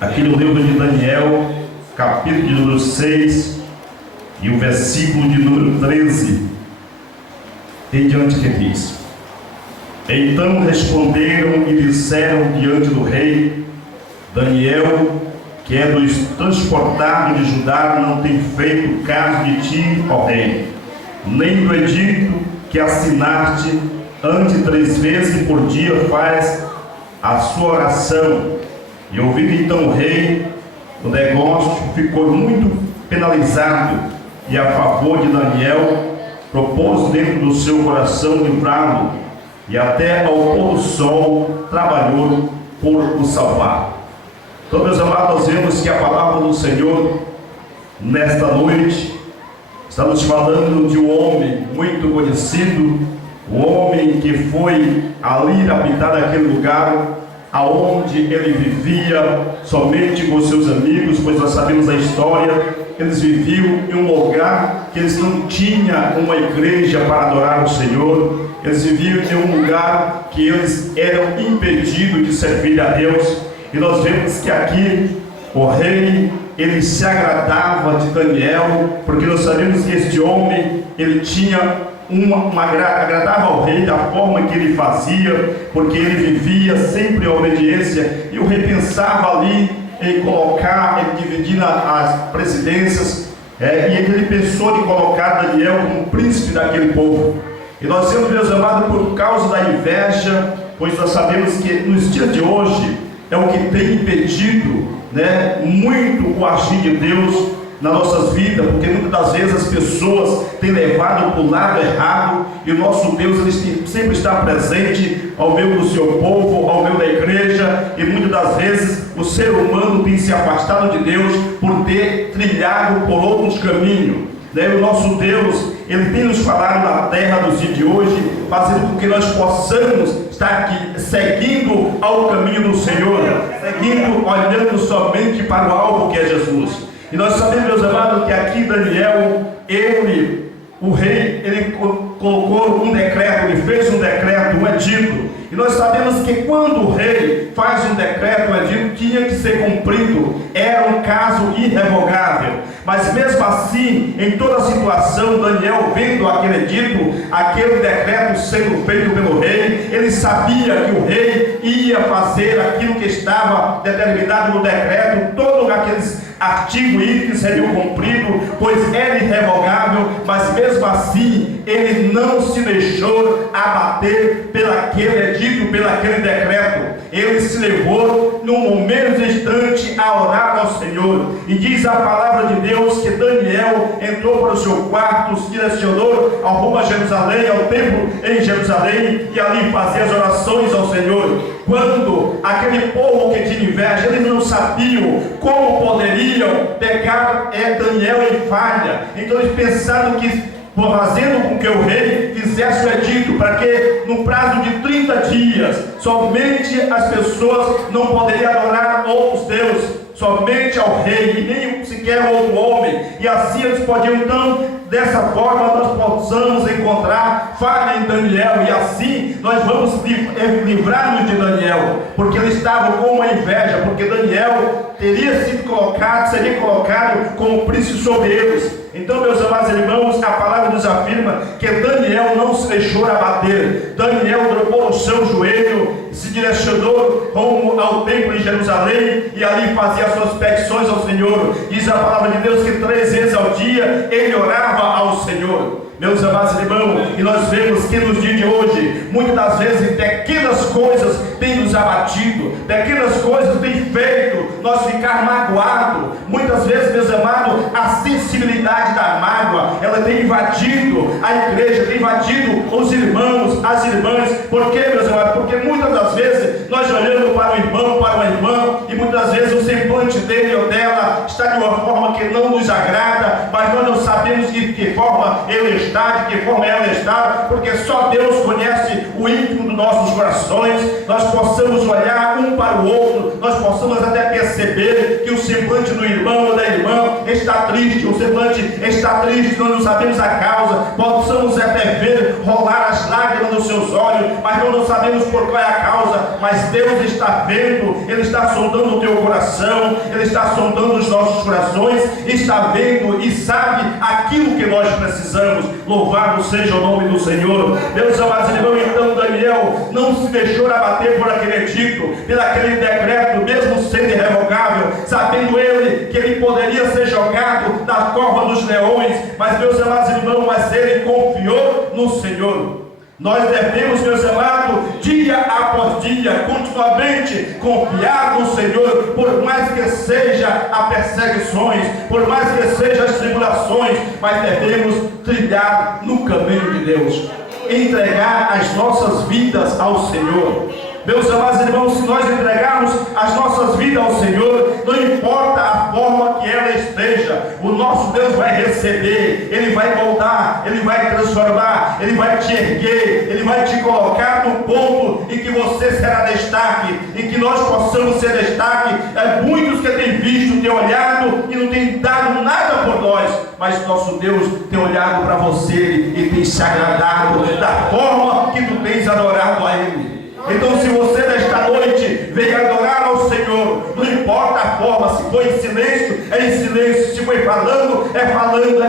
Aqui no livro de Daniel, capítulo de número 6 e o versículo de número 13, em diante que diz: Então responderam e disseram diante do rei: Daniel, que é dos transportados de Judá, não tem feito caso de ti, ó rei, nem do edito que assinaste, ante 3 vezes por dia faz a sua oração. E ouvindo então o rei, o negócio ficou muito penalizado, e a favor de Daniel propôs dentro do seu coração livrá-lo, e até ao pôr do sol trabalhou por o salvar. Então, meus amados, nós vemos que a palavra do Senhor nesta noite está nos falando de um homem muito conhecido, um homem que foi ali habitar naquele lugar aonde ele vivia somente com seus amigos, pois nós sabemos a história. Eles viviam em um lugar que eles não tinham uma igreja para adorar o Senhor. Eles viviam em um lugar que eles eram impedidos de servir a Deus. E nós vemos que aqui o rei, ele se agradava de Daniel, porque nós sabemos que este homem, ele tinha agradava ao rei da forma que ele fazia, porque ele vivia sempre em obediência. E o rei pensava ali em colocar, em dividir as presidências, e ele pensou em colocar Daniel como príncipe daquele povo. E nós temos, meus amados, por causa da inveja, pois nós sabemos que nos dias de hoje é o que tem impedido, muito o agir de Deus nas nossas vidas, porque muitas das vezes as pessoas têm levado para o lado errado, e o nosso Deus ele sempre está presente ao meio do seu povo, ao meio da igreja, e muitas das vezes o ser humano tem se afastado de Deus por ter trilhado por outros caminhos. O nosso Deus, Ele tem nos falado na terra dos dias de hoje, fazendo com que nós possamos estar aqui, seguindo ao caminho do Senhor, seguindo, olhando somente para o alvo que é Jesus. E nós sabemos, meus amados, que aqui Daniel, o rei, ele colocou um decreto, ele fez um decreto, um edito. E nós sabemos que quando o rei faz um decreto, um edito, tinha que ser cumprido, era um caso irrevogável. Mas mesmo assim, em toda situação, Daniel vendo aquele edito, aquele decreto sendo feito pelo rei, ele sabia que o rei ia fazer aquilo que estava determinado no decreto, todos aqueles artigos que seriam cumpridos, pois era irrevogável, mas mesmo assim, ele não se deixou abater pelaquele edito, pelaquele decreto. Ele se levou num momento instante a orar ao Senhor, e diz a palavra de Deus que Daniel entrou para o seu quarto, se direcionou ao rumo a Jerusalém, ao templo em Jerusalém, e ali fazia as orações ao Senhor. Quando aquele povo que tinha inveja, eles não sabiam como poderiam pegar Daniel em falha, então eles pensaram que fazendo com que o rei fizesse o edito, para que no prazo de 30 dias, somente as pessoas não poderiam adorar outros deuses, somente ao rei, e nem sequer outro homem, e assim eles podiam, então, dessa forma nós possamos encontrar falha em Daniel, e assim nós vamos livrar-nos de Daniel, porque ele estava com uma inveja, porque Daniel seria colocado como príncipe sobre eles. Então, meus amados irmãos, a palavra nos afirma que Daniel não se deixou abater. Daniel dobrou o seu joelho, se direcionou rumo ao templo em Jerusalém, e ali fazia as suas petições ao Senhor. Diz a palavra de Deus que 3 vezes ao dia ele orava ao Senhor. Meus amados irmãos, e nós vemos que nos dias de hoje, muitas das vezes pequenas coisas têm nos abatido, pequenas coisas têm feito nós ficar magoados. Muitas vezes, meus amados, a sensibilidade da mágoa, ela tem invadido a igreja, tem invadido os irmãos, as irmãs. Por quê, meus amados? Porque muitas das vezes nós olhamos para o irmão, para uma irmã, e muitas vezes o semblante dele ou dela está de uma forma que não nos agrada, mas nós não sabemos de que forma ele está, de que forma ela está, porque só Deus conhece o íntimo dos nossos corações. Nós possamos olhar um para o outro, nós possamos até perceber que o semblante do irmão ou da irmã está triste, o semblante está triste, nós não sabemos a causa, possamos até ver rolar as lágrimas nos seus olhos, mas nós não sabemos por qual é a causa. Mas Deus está vendo, Ele está sondando o teu coração, Ele está sondando os nossos corações, está vendo e sabe aquilo que nós precisamos. Louvado seja o nome do Senhor. Meus amados irmãos, então Daniel não se deixou abater por aquele edito, por aquele decreto, mesmo sendo irrevogável, sabendo ele que ele poderia ser jogado na cova dos leões, mas, meus amados irmãos, mas ele confiou no Senhor. Nós devemos, meus amados, dia após dia, continuamente confiar no Senhor, por mais que seja as perseguições, por mais que sejam as tribulações, mas devemos trilhar no caminho de Deus, entregar as nossas vidas ao Senhor. Meus amados irmãos, se nós entregarmos as nossas vidas ao Senhor, não importa a forma que ela esteja, o nosso Deus vai receber, Ele vai moldar, Ele vai transformar, Ele vai te erguer, Ele vai te colocar no ponto em que você será destaque, em que nós possamos ser destaque. Muitos que têm visto, têm olhado e não têm dado nada por nós, mas nosso Deus tem olhado para você e tem se agradado da forma que tu tens adorado a Ele. Então, se você nesta noite veio adorar ao Senhor, não importa a forma, se foi em silêncio, é em silêncio, se foi falando, é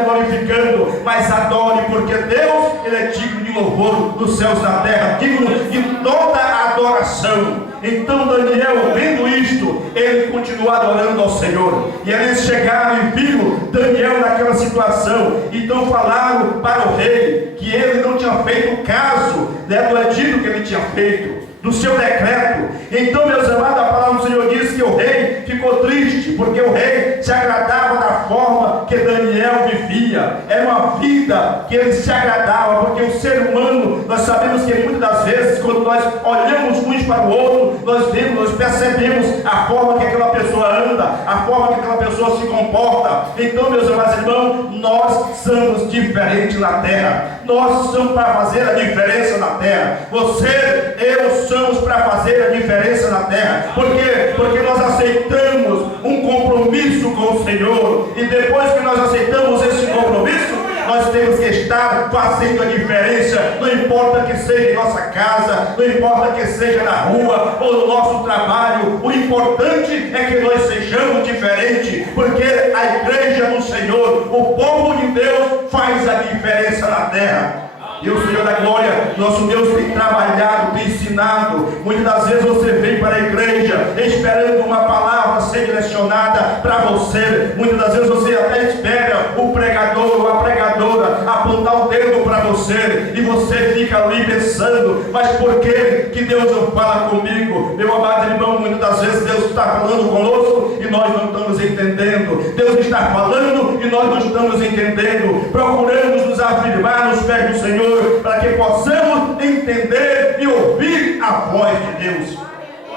glorificando, mas adore, porque Deus, Ele é digno de louvor nos céus e na terra, digno de toda a adoração. Então Daniel, vendo isto, ele continuou adorando ao Senhor, e eles chegaram e viram Daniel naquela situação. Então falaram para o rei que ele não tinha feito caso do edito que ele tinha feito. do seu decreto. Então, meus amados, a palavra do Senhor diz que o rei ficou triste, porque o rei se agradava da forma que Daniel vivia. Era uma vida que ele se agradava, porque o ser humano, nós sabemos que muitas das vezes, quando nós olhamos uns para o outro, nós vemos, nós percebemos a forma que aquela pessoa anda, a forma que aquela pessoa se comporta. Então, meus amados irmãos, nós somos diferentes na terra. Nós somos para fazer a diferença na terra. Você, eu somos para fazer a diferença na terra. Por quê? Porque nós aceitamos um compromisso com o Senhor. E depois que nós aceitamos esse compromisso, nós temos que estar fazendo a diferença. Não importa que seja em nossa casa, não importa que seja na rua ou no nosso trabalho. O importante é que nós sejamos diferentes, porque a igreja do Senhor, o povo de Deus, faz a diferença na terra. E o Senhor da glória, nosso Deus, tem trabalhado, tem ensinado. Muitas das vezes você vem para a igreja esperando uma palavra ser direcionada para você. Muitas das vezes você até espera o pregador ou a pregadora apontar o dedo para você, e você fica ali pensando: mas por que Deus não fala comigo? Meu amado irmão, muitas das vezes Deus está falando conosco e nós não estamos entendendo. Deus está falando e nós não estamos entendendo. Procuramos nos afirmar nos pés do Senhor, para que possamos entender e ouvir a voz de Deus.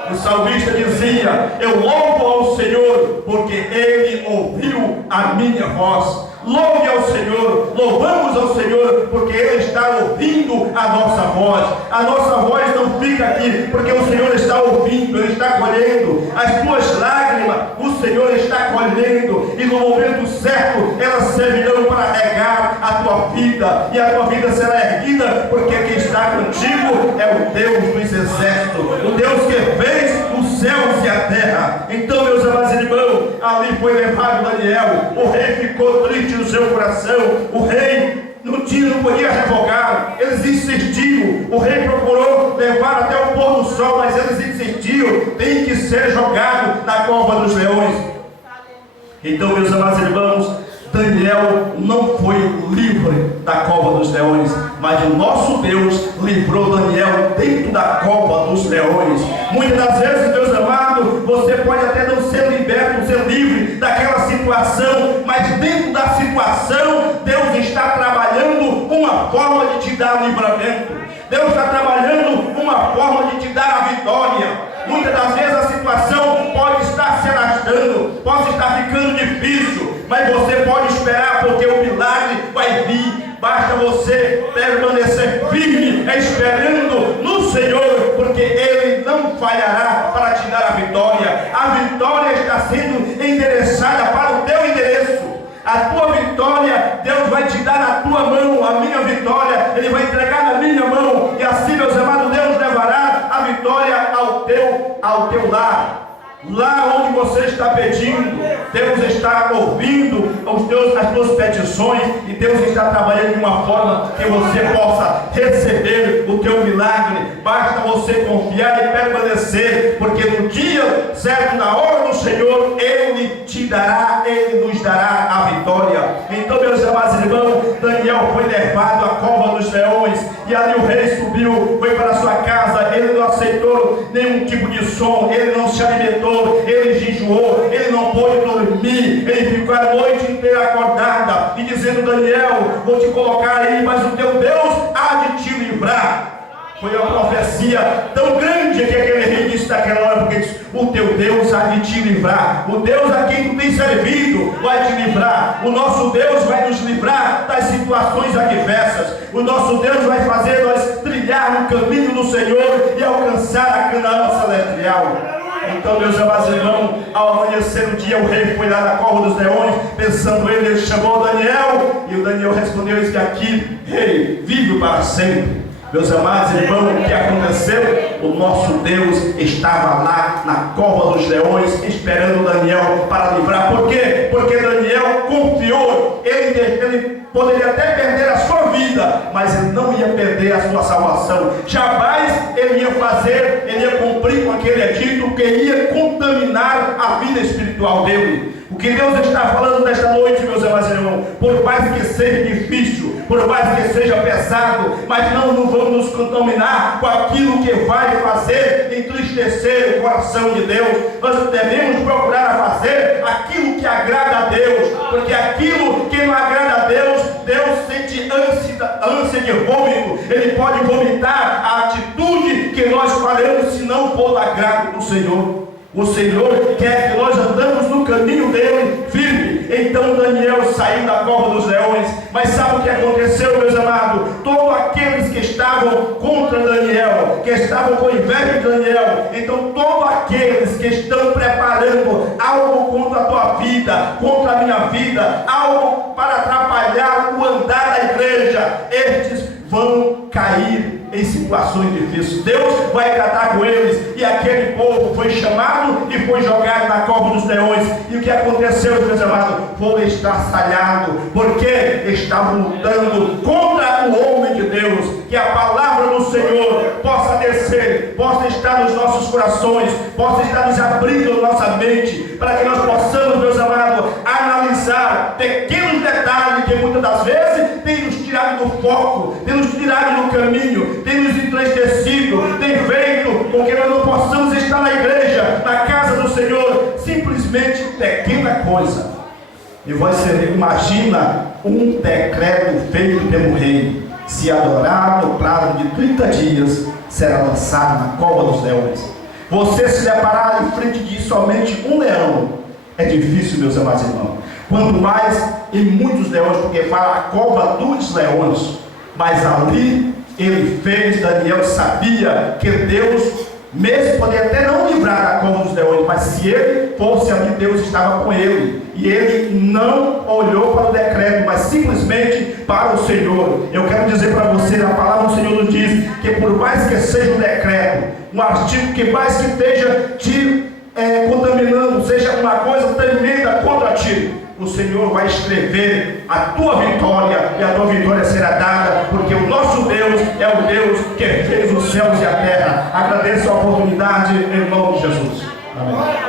O salmista dizia: eu louvo ao Senhor, porque Ele ouviu a minha voz. Louve ao Senhor, louvamos ao Senhor, porque Ele está ouvindo a nossa voz. A nossa voz não fica aqui, porque o Senhor está ouvindo, Ele está colhendo as tuas lágrimas, o Senhor está colhendo, e no momento certo elas servirão para regar a tua vida, e a tua vida será erguida, porque quem está contigo é o Deus dos exércitos, o Deus que fez os céus e a terra. Então, meus amados irmãos, ali foi levado Daniel. O rei ficou triste no seu coração. O rei não podia revogar. Eles insistiram. O rei procurou levar até o pôr do sol, mas eles insistiram: tem que ser jogado na cova dos leões. Então, meus amados irmãos, Daniel não foi livre da cova dos leões, mas o nosso Deus livrou Daniel dentro da cova dos leões. Muitas das vezes, Deus amado, você pode até não ser liberto, não ser livre daquela situação, mas dentro da situação, Deus está trabalhando uma forma de te dar livramento. Deus está trabalhando uma forma de te dar a vitória. Muitas das vezes a situação pode estar se arrastando, pode estar ficando difícil, mas você pode esperar, porque o milagre vai vir. Basta você permanecer firme, esperando no Senhor, porque Ele não falhará para te dar a vitória. A vitória está sendo endereçada para o teu endereço. A tua vitória, Deus vai te dar na tua mão. A minha vitória, Ele vai entregar na minha mão. E assim, meus amados, Deus levará a vitória ao teu lar. Lá onde você está pedindo, Deus está ouvindo as tuas petições, e Deus está trabalhando de uma forma que você possa receber o teu milagre. Basta você confiar e permanecer, porque no dia certo, na hora do Senhor, Ele te dará, Ele nos dará a vitória. Então, meus amados irmãos, Daniel foi levado à cova dos leões, e ali o rei subiu, foi para a sua casa. Ele não aceitou nenhum tipo de som, ele não se alimentou, ele jejuou, ele não pôde dormir, ele ficou a noite inteira acordada e dizendo: Daniel, vou te colocar aí, mas o teu Deus há de te livrar. Foi uma profecia tão grande que aquele rei disse naquela hora, porque disse: o teu Deus há de te livrar. O Deus a quem tu tens servido vai te livrar. O nosso Deus vai nos livrar das situações adversas. O nosso Deus vai fazer nós trilhar no caminho do Senhor e alcançar a Canaã celestial. Então, meus amados irmãos, ao amanhecer o dia, o rei foi lá na cova dos leões, pensando ele chamou Daniel, e o Daniel respondeu: eis que aqui, rei, vive para sempre. Meus amados irmãos, o que aconteceu? O nosso Deus estava lá na cova dos leões, esperando Daniel para livrar. Por quê? Porque Daniel confiou. Ele poderia até perder a sua vida, mas ele não ia perder a sua salvação. Jamais ele ia cumprir com aquele edito que ia contaminar a vida espiritual dele. O que Deus está falando nesta noite, meus amados irmãos, por mais que seja difícil, por mais que seja pesado, mas não vamos nos contaminar com aquilo que vai fazer entristecer o coração de Deus. Nós devemos procurar fazer aquilo que agrada a Deus, porque aquilo que não agrada a Deus, Deus sente ânsia de vômito. Ele pode vomitar a atitude que nós faremos se não for do agrado do Senhor. O Senhor quer que nós andamos no caminho dele firme. Então Daniel saiu da cova dos leões. Mas sabe o que aconteceu, meus amados? Todos aqueles que estavam contra Daniel, que estavam com inveja de Daniel, então todos aqueles que estão preparando algo contra a tua vida, contra a minha vida, algo para atrapalhar o andar da igreja, estes vão cair em situações difíceis. Deus vai tratar com eles. E aquele povo foi chamado e foi jogado na cova dos leões. E o que aconteceu, meus amados? Foi estraçalhado, porque estavam lutando contra o homem de Deus. Que a palavra do Senhor possa descer, possa estar nos nossos corações, possa estar nos abrindo a nossa mente, para que nós possamos, meus amados, analisar pequenos detalhes que muitas das vezes têm nos tirado do foco, têm nos tirado do caminho, tem nos entristecido, tem feito com que nós não possamos estar na igreja, na casa do Senhor, simplesmente pequena coisa. E você imagina um decreto feito pelo rei: se adorar no prazo de 30 dias, será lançado na cova dos leões. Você se deparar em frente de somente um leão, é difícil, meus amados irmãos. Quanto mais em muitos leões, porque fala a cova dos leões. Mas ali ele fez, Daniel sabia que Deus mesmo poderia até não livrar da cova dos leões, mas se ele fosse ali, Deus estava com ele. E ele não olhou para o decreto, mas simplesmente para o Senhor. Eu quero dizer para você, a palavra do Senhor nos diz que por mais que seja um decreto, um artigo que mais que esteja te contaminando, seja uma coisa tremenda contra ti, o Senhor vai escrever a tua vitória, e a tua vitória será dada, porque o nosso Deus é o Deus que fez os céus e a terra. Agradeço a oportunidade em nome de Jesus. Amém.